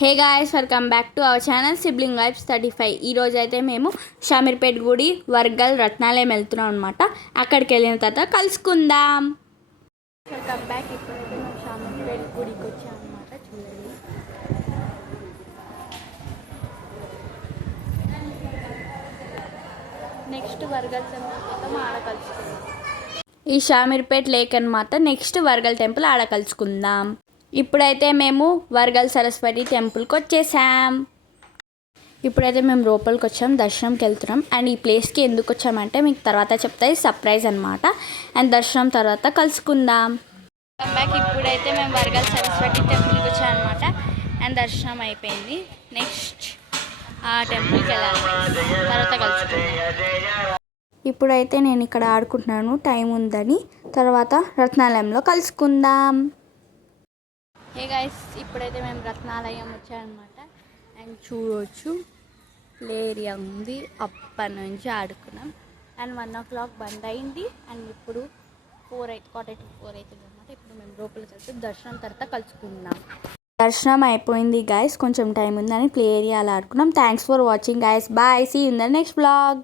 Hey guys, welcome back to our channel sibling vibes 35. ఈరోజు అయితే మేము షామీర్పేట్ గుడి, వర్గల్, రత్నాలయం వెళ్తున్నాం అనమాట. అక్కడికి వెళ్ళిన తర్వాత కలుసుకుందాం. Welcome back. ఇప్పుడైతే మేము షామీర్పేట్ గుడికి వచ్చాం అనమాట. చూడండి, నెక్స్ట్ వర్గల్ టెంపుల్ మొత్తం ఆడ కలుసుకుందాం. ఈ షామీర్పేట్ లేక్ అనమాట. నెక్స్ట్ వర్గల్ టెంపుల్ ఆడ కలుసుకుందాం. ఇప్పుడైతే మేము వర్గల్ సరస్వతి టెంపుల్కి వచ్చేసాం. ఇప్పుడైతే మేము లోపలికి వచ్చాం, దర్శనంకి వెళ్తున్నాం. అండ్ ఈ ప్లేస్కి ఎందుకు వచ్చామంటే మీకు తర్వాత చెప్తాయి, సర్ప్రైజ్ అనమాట. అండ్ దర్శనం తర్వాత కలుసుకుందాం. బ్యాక్. ఇప్పుడైతే మేము వర్గల్ సరస్వతి టెంపుల్కి వచ్చాం అనమాట. అండ్ దర్శనం అయిపోయింది. నెక్స్ట్ ఆ టెంపుల్కి వెళ్ళాలి, తర్వాత కలుసుకుందాం. ఇప్పుడైతే నేను ఇక్కడ ఆడుకుంటున్నాను, టైం ఉందని. తర్వాత రత్నాలయంలో కలుసుకుందాం. హే గైస్, ఇప్పుడైతే మేము రత్నాలయం వచ్చామన్నమాట. అండ్ చూడవచ్చు, ప్లే ఏరియా ఉంది. అప్పటి నుంచి ఆడుకున్నాం. అండ్ 1 o'clock బంద్ అయింది. అండ్ ఇప్పుడు 4 అవుతుంది అనమాట. ఇప్పుడు మేము లోపలికి వెళ్తే దర్శనం తర్వాత కలుసుకుందాం. దర్శనం అయిపోయింది గైస్, కొంచెం టైం ఉందని ప్లే ఏరియాలో ఆడుకున్నాం. Thanks for watching guys, bye, see you in the next blog.